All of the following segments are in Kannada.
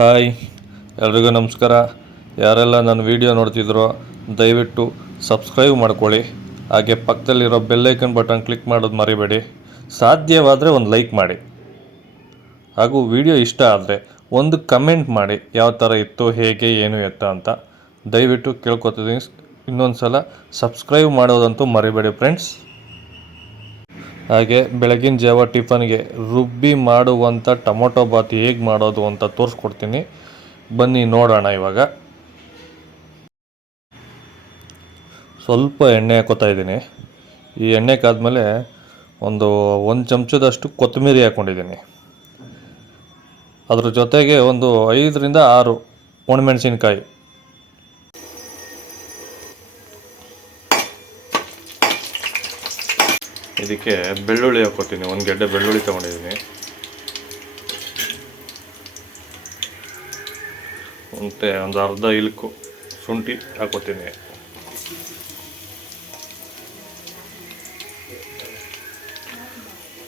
ಹಾಯ್, ಎಲ್ರಿಗೂ ನಮಸ್ಕಾರ. ಯಾರೆಲ್ಲ ನನ್ನ ವಿಡಿಯೋ ನೋಡ್ತಿದ್ರೋ ದಯವಿಟ್ಟು ಸಬ್ಸ್ಕ್ರೈಬ್ ಮಾಡ್ಕೊಳ್ಳಿ. ಹಾಗೆ ಪಕ್ಕದಲ್ಲಿರೋ ಬೆಲ್ಲೈಕನ್ ಬಟನ್ ಕ್ಲಿಕ್ ಮಾಡೋದು ಮರಿಬೇಡಿ. ಸಾಧ್ಯವಾದರೆ ಒಂದು ಲೈಕ್ ಮಾಡಿ. ಹಾಗೂ ವಿಡಿಯೋ ಇಷ್ಟ ಆದರೆ ಒಂದು ಕಮೆಂಟ್ ಮಾಡಿ, ಯಾವ ಥರ ಇತ್ತು, ಹೇಗೆ, ಏನು ಎತ್ತ ಅಂತ ದಯವಿಟ್ಟು ಕೇಳ್ಕೊತಿದ್ದೀನಿ. ಇನ್ನೊಂದು ಸಲ ಸಬ್ಸ್ಕ್ರೈಬ್ ಮಾಡೋದಂತೂ ಮರಿಬೇಡಿ ಫ್ರೆಂಡ್ಸ್. ಹಾಗೆ ಬೆಳಗಿನ ಜಾವ ಟಿಫನ್ಗೆ ರುಬ್ಬಿ ಮಾಡುವಂಥ ಟೊಮೊಟೊ ಬಾತ್ ಹೇಗೆ ಮಾಡೋದು ಅಂತ ತೋರಿಸ್ಕೊಡ್ತೀನಿ, ಬನ್ನಿ ನೋಡೋಣ. ಇವಾಗ ಸ್ವಲ್ಪ ಎಣ್ಣೆ ಹಾಕೋತಾ ಇದ್ದೀನಿ. ಈ ಎಣ್ಣೆ ಕಾದ್ಮೇಲೆ ಒಂದು ಚಮಚದಷ್ಟು ಕೊತ್ತಂಬರಿ ಹಾಕ್ಕೊಂಡಿದ್ದೀನಿ. ಅದ್ರ ಜೊತೆಗೆ ಒಂದು 5ರಿಂದ 6 ಒಣಮೆಣಸಿನ್ಕಾಯಿ, ಇದಕ್ಕೆ ಬೆಳ್ಳುಳ್ಳಿ ಹಾಕೋತೀನಿ. ಒಂದು ಗೆಡ್ಡೆ ಬೆಳ್ಳುಳ್ಳಿ ತೊಗೊಂಡಿದ್ದೀನಿ. ಮತ್ತು ಒಂದು ಅರ್ಧ ಇಲ್ಕು ಶುಂಠಿ ಹಾಕೋತೀನಿ.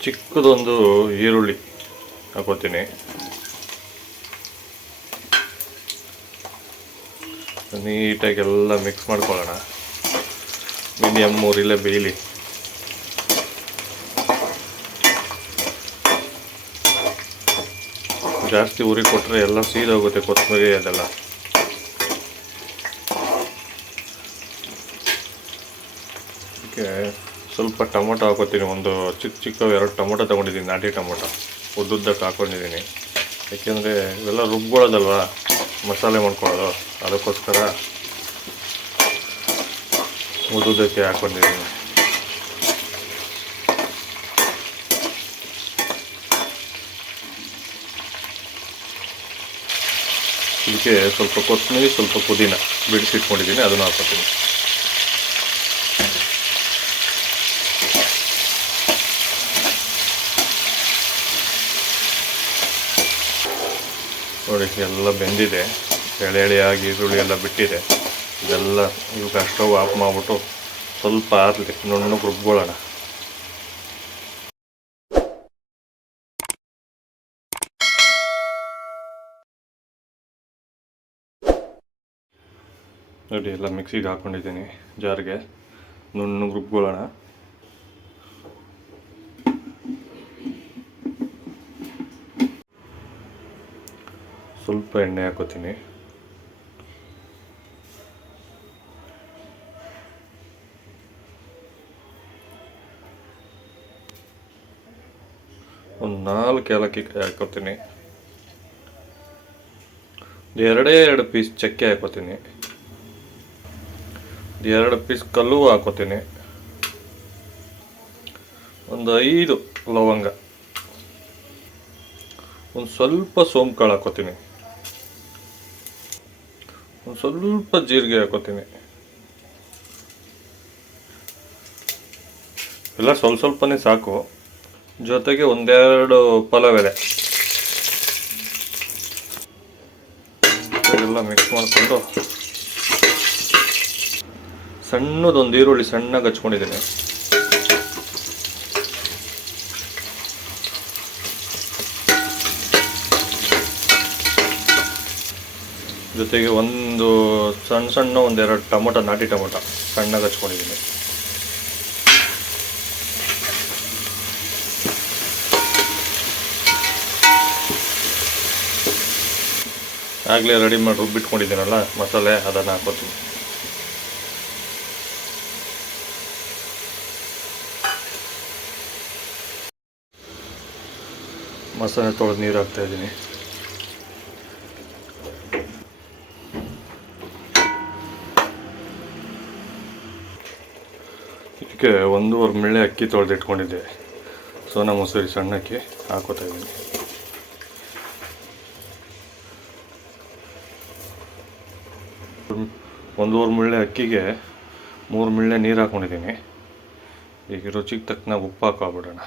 ಚಿಕ್ಕದೊಂದು ಈರುಳ್ಳಿ ಹಾಕೋತೀನಿ. ನೀಟಾಗಿ ಎಲ್ಲ ಮಿಕ್ಸ್ ಮಾಡ್ಕೊಳ್ಳೋಣ. ಮೀಡಿಯಮ್ ಉರಿಲೇ ಬೇಯಲಿ. ಜಾಸ್ತಿ ಉರಿ ಕೊಟ್ಟರೆ ಎಲ್ಲ ಸೀದೋಗುತ್ತೆ ಕೊತ್ತಂಬರಿ ಅದೆಲ್ಲ. ಅದಕ್ಕೆ ಸ್ವಲ್ಪ ಟೊಮೊಟೊ ಹಾಕೋತೀನಿ. ಒಂದು ಚಿಕ್ಕ 2 ಟೊಮೊಟೊ ತೊಗೊಂಡಿದ್ದೀನಿ, ನಾಟಿ ಟೊಮೊಟೊ ಉದ್ದುದ್ದಕ್ಕೆ ಹಾಕ್ಕೊಂಡಿದ್ದೀನಿ. ಏಕೆಂದರೆ ಇವೆಲ್ಲ ರುಬ್ಕೊಳ್ಳೋದಲ್ವ, ಮಸಾಲೆ ಮಾಡ್ಕೊಳ್ಳೋದು, ಅದಕ್ಕೋಸ್ಕರ ಉದ್ದುದ್ದಕ್ಕೆ ಹಾಕ್ಕೊಂಡಿದ್ದೀನಿ. ಇದಕ್ಕೆ ಸ್ವಲ್ಪ ಕೊತ್ತಂಬರಿ, ಸ್ವಲ್ಪ ಪುದೀನ ಬಿಡಿಸಿಟ್ಕೊಂಡಿದ್ದೀನಿ, ಅದನ್ನು ಹಾಕೋತೀನಿ. ನೋಡಿ, ಎಲ್ಲ ಬೆಂದಿದೆ, ಎಳೆಯಾಗಿ ಈರುಳ್ಳಿ ಎಲ್ಲ ಬಿಟ್ಟಿದೆ. ಇದೆಲ್ಲ ಇವಾಗ ಸ್ಟವ್ ಆಫ್ ಮಾಡಿಬಿಟ್ಟು ಸ್ವಲ್ಪ ಆರಲಿ, ನುಣ್ಣಗೆ ರುಬ್ಕೊಳ್ಳೋಣ. ನೋಡಿ, ಎಲ್ಲ ಮಿಕ್ಸಿಗೆ ಹಾಕ್ಕೊಂಡಿದ್ದೀನಿ, ಜಾರ್ಗೆ ನುಣ್ಣಗೆ ರುಬ್ಕೊಳ್ಳೋಣ. ಸ್ವಲ್ಪ ಎಣ್ಣೆ ಹಾಕೋತೀನಿ. ಒಂದು 4 ಏಲಕ್ಕಿ ಹಾಕೋತೀನಿ. 2 ಪೀಸ್ ಚಕ್ಕೆ ಹಾಕೋತೀನಿ. 2 ಪೀಸ್ ಕಲ್ಲು ಹಾಕೋತೀನಿ. ಒಂದು 5 ಲವಂಗ, ಒಂದು ಸ್ವಲ್ಪ ಸೋಂಪು ಕಾಳು ಹಾಕೋತೀನಿ. ಒಂದು ಸ್ವಲ್ಪ ಜೀರಿಗೆ ಹಾಕೋತೀನಿ. ಎಲ್ಲ ಸ್ವಲ್ಪನೇ ಸಾಕು. ಜೊತೆಗೆ 1-2 ಪಲಾವ್ ಎಲೆ ಎಲ್ಲ ಮಿಕ್ಸ್ ಮಾಡಿಕೊಂಡು, ಸಣ್ಣದೊಂದು ಈರುಳ್ಳಿ ಸಣ್ಣಗೆ ಹಚ್ಕೊಂಡಿದ್ದೀನಿ. ಜೊತೆಗೆ ಒಂದು ಸಣ್ಣ 1-2 ಟೊಮೊಟೊ, ನಾಟಿ ಟೊಮೊಟೊ ಸಣ್ಣಗೆ ಹಚ್ಕೊಂಡಿದ್ದೀನಿ. ಆಗಲೇ ರೆಡಿ ಮಾಡಿ ರುಬ್ಬಿಟ್ಕೊಂಡಿದ್ದೀನಲ್ಲ ಮಸಾಲೆ, ಅದನ್ನು ಹಾಕೋತೀನಿ. ಮಸಾಲೆ ತೊಳೆದು ನೀರು ಹಾಕ್ತಾಯಿದ್ದೀನಿ. ಇದಕ್ಕೆ 1.5 ಮುಳ್ಳೆ ಅಕ್ಕಿ ತೊಳೆದು ಇಟ್ಕೊಂಡಿದ್ದೆ, ಸೋನಾ ಮಸೂರಿ ಸಣ್ಣಕ್ಕೆ ಹಾಕೋತಾ ಇದ್ದೀನಿ. ಒಂದೂವರೆ ಮುಳ್ಳೆ ಅಕ್ಕಿಗೆ 3 ಮುಳ್ಳೆ ನೀರು ಹಾಕ್ಕೊಂಡಿದ್ದೀನಿ. ಈಗ ರುಚಿಗೆ ತಕ್ಕನಾಗಿ ಉಪ್ಪು ಹಾಕೋಬಿಡೋಣ.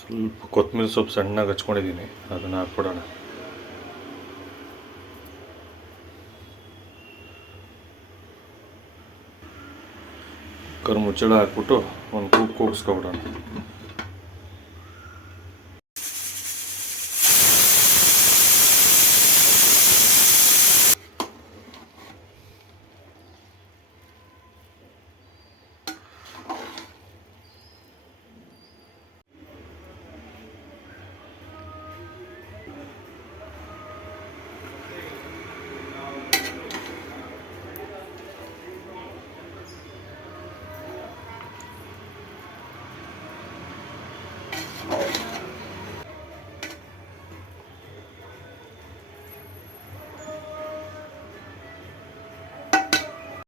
ಸ್ವಲ್ಪ ಕೊತ್ತಂಬರಿ ಸೊಪ್ಪು ಸಣ್ಣಗೆ ಹಚ್ಕೊಂಡಿದ್ದೀನಿ, ಅದನ್ನು ಹಾಕ್ಬಿಡೋಣ. ಕುಕ್ಕರ್ ಮುಚ್ಚಳ ಹಾಕ್ಬಿಟ್ಟು ಒಂದು ಕೂಗಿಸ್ಕೊಬಿಡೋಣ.